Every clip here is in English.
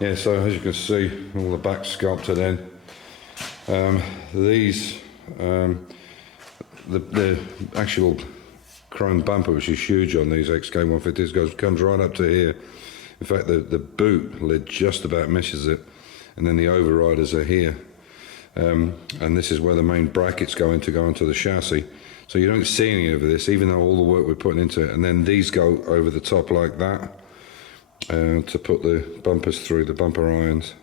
Yeah, so as you can see, all the back sculpted in. The actual chrome bumper, which is huge on these XK150s, comes right up to here. In fact, the boot lid just about misses it, and then the overriders are here. And this is where the main brackets go into the chassis. So you don't see any of this, even though all the work we're putting into it. And then these go over the top like that to put the bumpers through, the bumper irons.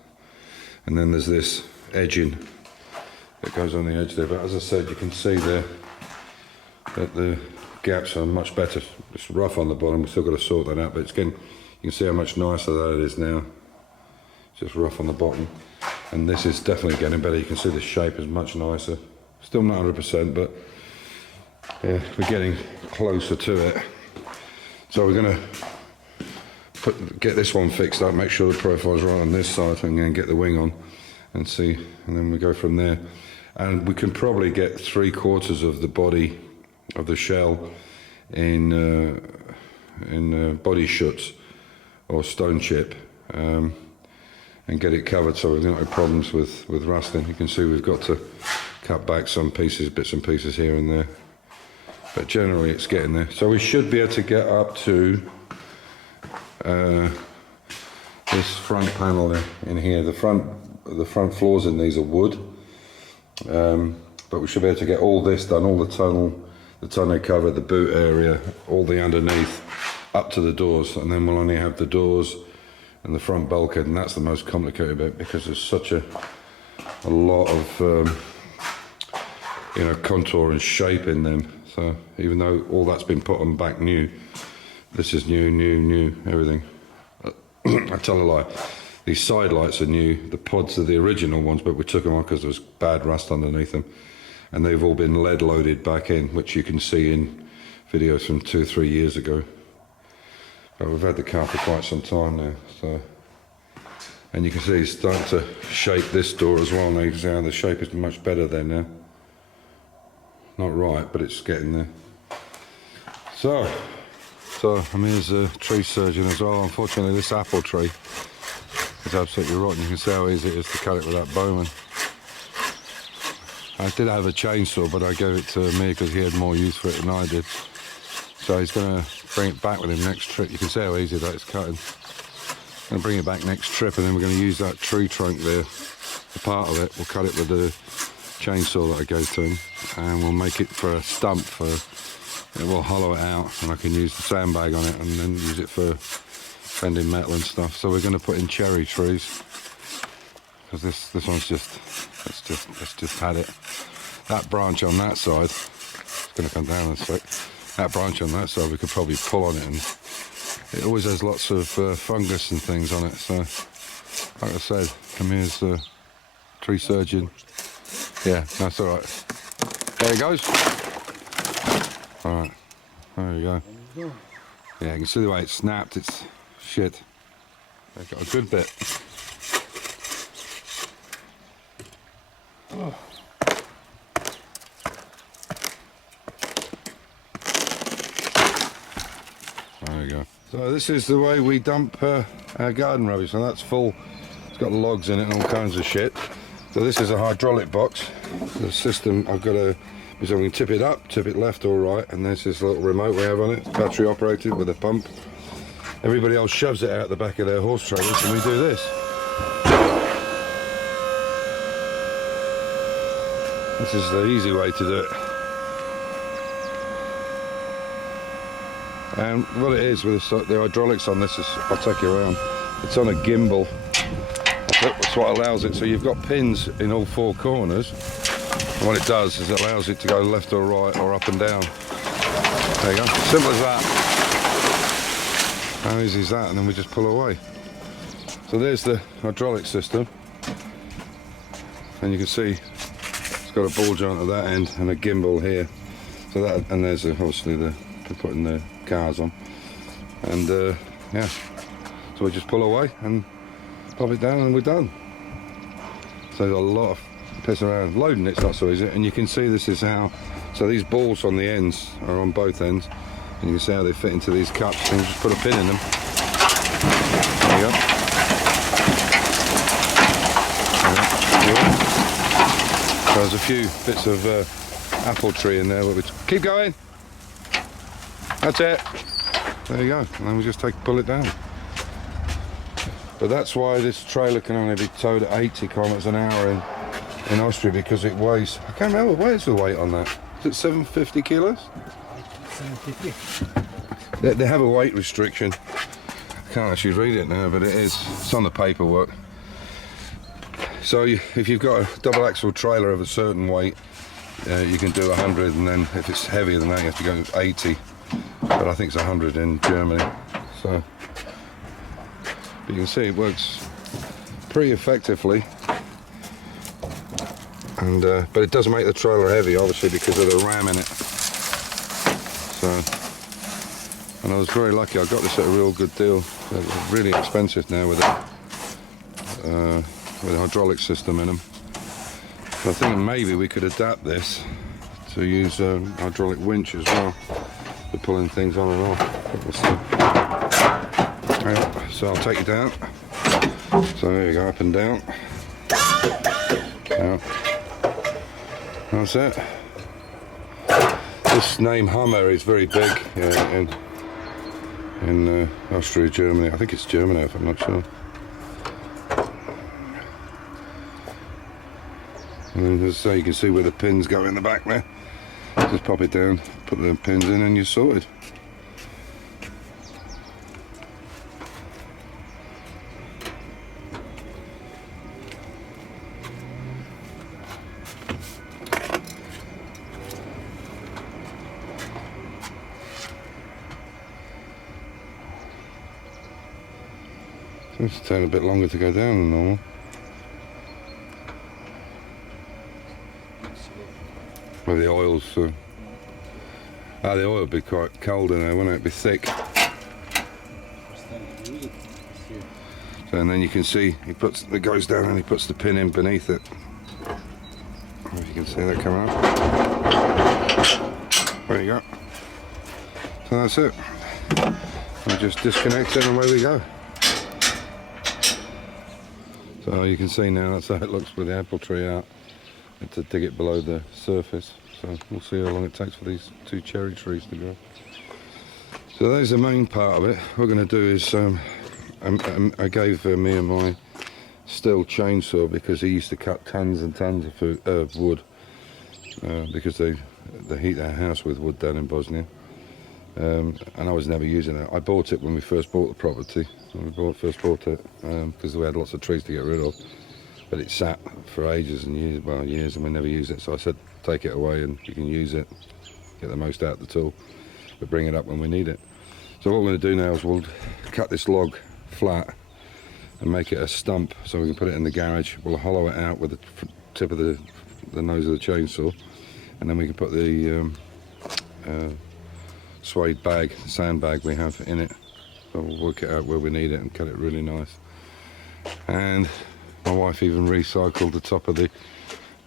And then there's this edging that goes on the edge there. But as I said, you can see there that the gaps are much better. It's rough on the bottom, we've still got to sort that out, but it's getting, you can see how much nicer that is now. It's just rough on the bottom. And this is definitely getting better. You can see the shape is much nicer. Still not 100%, but yeah, we're getting closer to it. So we're going to get this one fixed up, make sure the profile's right on this side, and then get the wing on and see, and then we go from there. And we can probably get 3/4 of the body of the shell in body shuts or stone chip. And get it covered so we've got no problems with rusting. You can see we've got to cut back some pieces, bits and pieces here and there, but generally it's getting there. So we should be able to get up to this front panel in here. The front floors in these are wood, but we should be able to get all this done, all the tonneau cover, the boot area, all the underneath up to the doors, and then we'll only have the doors and the front bulkhead, and that's the most complicated bit because there's such a lot of contour and shape in them. So even though all that's been put on back new, this is new everything. I tell a lie, these side lights are new, the pods are the original ones, but we took them off because there was bad rust underneath them, and they've all been lead loaded back in, which you can see in videos from 2 or 3 years ago. But we've had the car for quite some time now, so. And you can see it's starting to shape this door as well now. You can see how the shape is much better there now. Not right, but it's getting there. So I mean, there's a tree surgeon as well. Unfortunately, this apple tree is absolutely rotten. You can see how easy it is to cut it with that Bowman. I did have a chainsaw, but I gave it to me because he had more use for it than I did. So he's going to bring it back with him next trip. You can see how easy that is cutting. I'm going to bring it back next trip, and then we're going to use that tree trunk there, the part of it. We'll cut it with the chainsaw that I gave to him, and we'll make it for a stump. We'll hollow it out, and I can use the sandbag on it, and then use it for bending metal and stuff. So we're going to put in cherry trees, because this one's let's just had it. That branch on that side, it's going to come down in a sec. That branch on that side, we could probably pull on it, and it always has lots of fungus and things on it. So, like I said, come here's the tree surgeon. Yeah, that's all right. There he goes. All right, there you go. Yeah, you can see the way it snapped. It's shit. They've got a good bit. Oh. There we go. So this is the way we dump our garden rubbish. So that's full. It's got logs in it and all kinds of shit. So this is a hydraulic box. The system, I've got so we can tip it up, tip it left or right, and there's this little remote we have on it. It's battery operated with a pump. Everybody else shoves it out the back of their horse trailers, and we do this. This is the easy way to do it. And what it is with this, the hydraulics on this is, I'll take you around, it's on a gimbal. That's what allows it, so you've got pins in all 4 corners, and what it does is it allows it to go left or right or up and down. There you go, simple as that. How easy is that? And then we just pull away. So there's the hydraulic system, and you can see it's got a ball joint at that end and a gimbal here. So that, and there's obviously they're putting the cars on, and yeah, so we just pull away and pop it down and we're done. So there's a lot of piss around. Loading it's not so easy, and you can see this is how, so these balls on the ends are on both ends, and you can see how they fit into these cups, and you just put a pin in them. There you go. there's a few bits of apple tree in there. Keep going. That's it. There you go. And then we just pull it down. But that's why this trailer can only be towed at 80 kilometers an hour in Austria, because it weighs, I can't remember, where's the weight on that? Is it 750 kilos? 750. They have a weight restriction. I can't actually read it now, but it's on the paperwork. So if you've got a double axle trailer of a certain weight, you can do 100, and then if it's heavier than that, you have to go 80. But I think it's 100 in Germany. So you can see it works pretty effectively. And but it does make the trailer heavy, obviously, because of the ram in it. So, and I was very lucky. I got this at a real good deal. It's really expensive now with a hydraulic system in them. So I think maybe we could adapt this to use a hydraulic winch as well for pulling things on and off. Yeah, so I'll take it down. So there you go, up and down. Yeah. That's it. This name Hummer is very big in Austria, Germany. I think it's Germany, if I'm not sure. And as I say, you can see where the pins go in the back there. Just pop it down, put the pins in, and you're sorted. Seems to take a bit longer to go down than normal. Well, the oil's the oil would be quite cold in there, wouldn't it? It'd be thick. So, and then you can see it goes down and he puts the pin in beneath it. If you can see that coming up. There you go. So that's it. We just disconnect it and away we go. So you can see now that's how it looks with the apple tree out, to dig it below the surface. So we'll see how long it takes for these two cherry trees to grow. So there's the main part of it. What we're going to do is, I gave me and my Stihl chainsaw, because he used to cut tons and tons of wood, because they heat their house with wood down in Bosnia. And I was never using it. I bought it when we first bought the property. When we first bought it, because we had lots of trees to get rid of. But it sat for ages and years, and we never used it. So I said, take it away and you can use it, get the most out of the tool, but bring it up when we need it. So what we're going to do now is we'll cut this log flat and make it a stump, so we can put it in the garage. We'll hollow it out with the tip of the nose of the chainsaw, and then we can put the suede bag, sand bag we have in it. So we'll work it out where we need it and cut it really nice. And my wife even recycled the top of the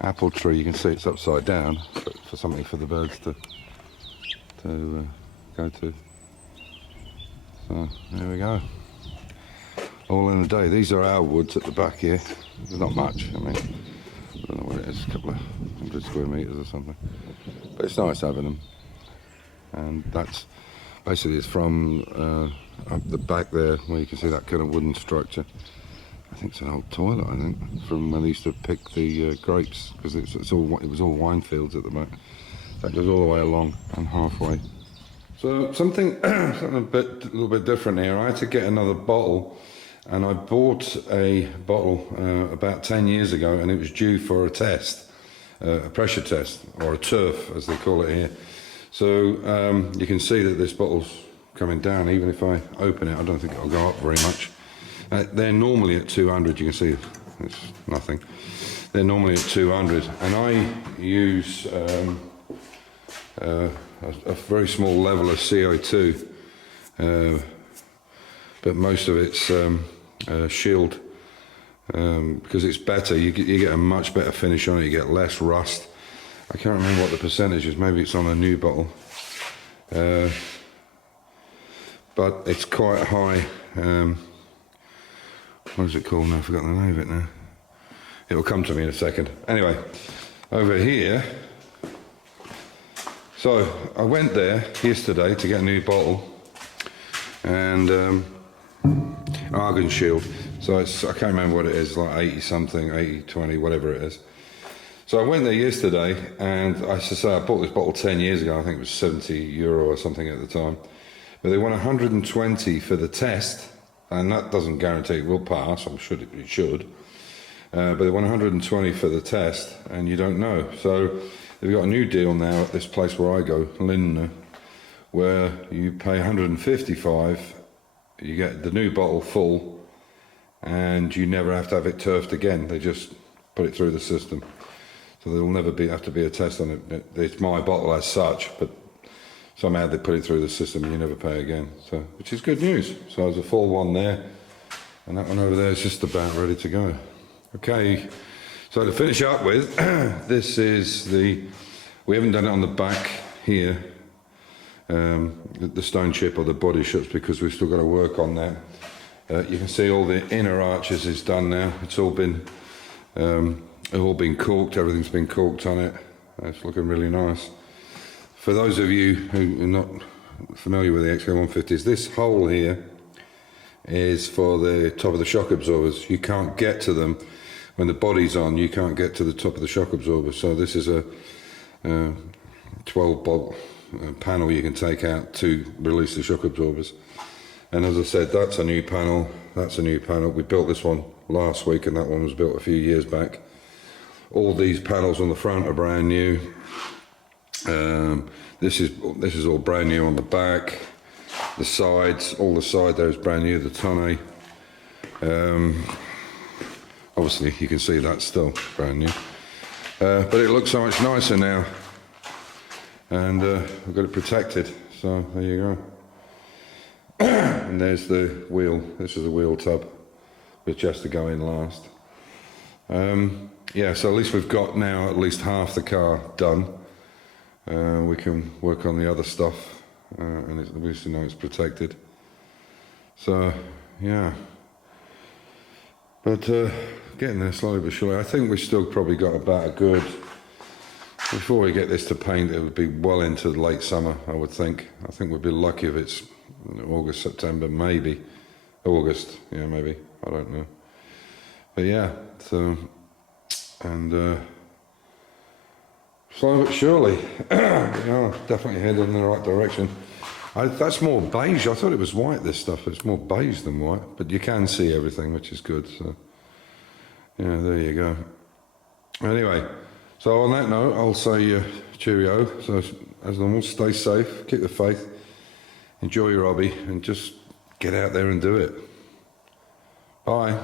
apple tree. You can see it's upside down for something for the birds to go to. So there we go. All in a day. These are our woods at the back here. There's not much. I mean, I don't know what it is, a couple of 100 square meters or something. But it's nice having them. And that's basically, it's from up the back there, where you can see that kind of wooden structure. I think it's an old toilet, I think, from when they used to pick the grapes, because it was all wine fields at the back. That goes all the way along and halfway. So something a little bit different here. I had to get another bottle, and I bought a bottle about 10 years ago, and it was due for a test, a pressure test, or a turf as they call it here. So you can see that this bottle's coming down. Even if I open it, I don't think it'll go up very much. They're normally at 200, you can see it's nothing. They're normally at 200, and I use a very small level of CO2, but most of it's shield, because it's better. You get a much better finish on it, you get less rust. I can't remember what the percentage is, maybe it's on a new bottle, but it's quite high. What is it called now? I've forgotten the name of it now. It'll come to me in a second. Anyway, over here. So I went there yesterday to get a new bottle, and Argon Shield. So it's, I can't remember what it is, like 80 something, 80, 20, whatever it is. So I went there yesterday, and I should say I bought this bottle 10 years ago. I think it was €70 or something at the time. But they want 120 for the test, and that doesn't guarantee it will pass. I'm sure it should. But they want 120 for the test, and you don't know. So they've got a new deal now at this place where I go, Lindner, where you pay 155, you get the new bottle full, and you never have to have it turfed again. They just put it through the system. So there'll never have to be a test on it. It's my bottle as such, but somehow they put it through the system and you never pay again. So, which is good news. So there's a full one there, and that one over there is just about ready to go. Okay, so to finish up with, this is we haven't done it on the back here, the stone chip or the body chips, because we've still got to work on that. You can see all the inner arches is done now. It's all been corked, everything's been corked on it. It's looking really nice. For those of you who are not familiar with the XK150s, this hole here is for the top of the shock absorbers. You can't get to them when the body's on, you can't get to the top of the shock absorber. So this is a 12 bolt panel you can take out to release the shock absorbers. And as I said, that's a new panel, that's a new panel. We built this one last week, and that one was built a few years back. All these panels on the front are brand new. This is all brand new on the back. The sides, all the side there is brand new, the tonneau. Obviously you can see that's still brand new. But it looks so much nicer now. And we've got it protected, so there you go. And there's the wheel, this is the wheel tub, which has to go in last. Yeah, so at least we've got now at least half the car done. We can work on the other stuff, and at least you know it's protected. So, yeah. But getting there slowly but surely. I think we've still probably got about a good, before we get this to paint, it would be well into the late summer, I would think. I think we'd be lucky if it's August, September, maybe. August, yeah, maybe. I don't know. But yeah, so, and slowly but surely, yeah, definitely headed in the right direction. That's more beige. I thought it was white, this stuff. It's more beige than white, but you can see everything, which is good. So, yeah, there you go. Anyway, so on that note, I'll say cheerio. So, as normal, stay safe, keep the faith, enjoy your hobby, and just get out there and do it. Bye.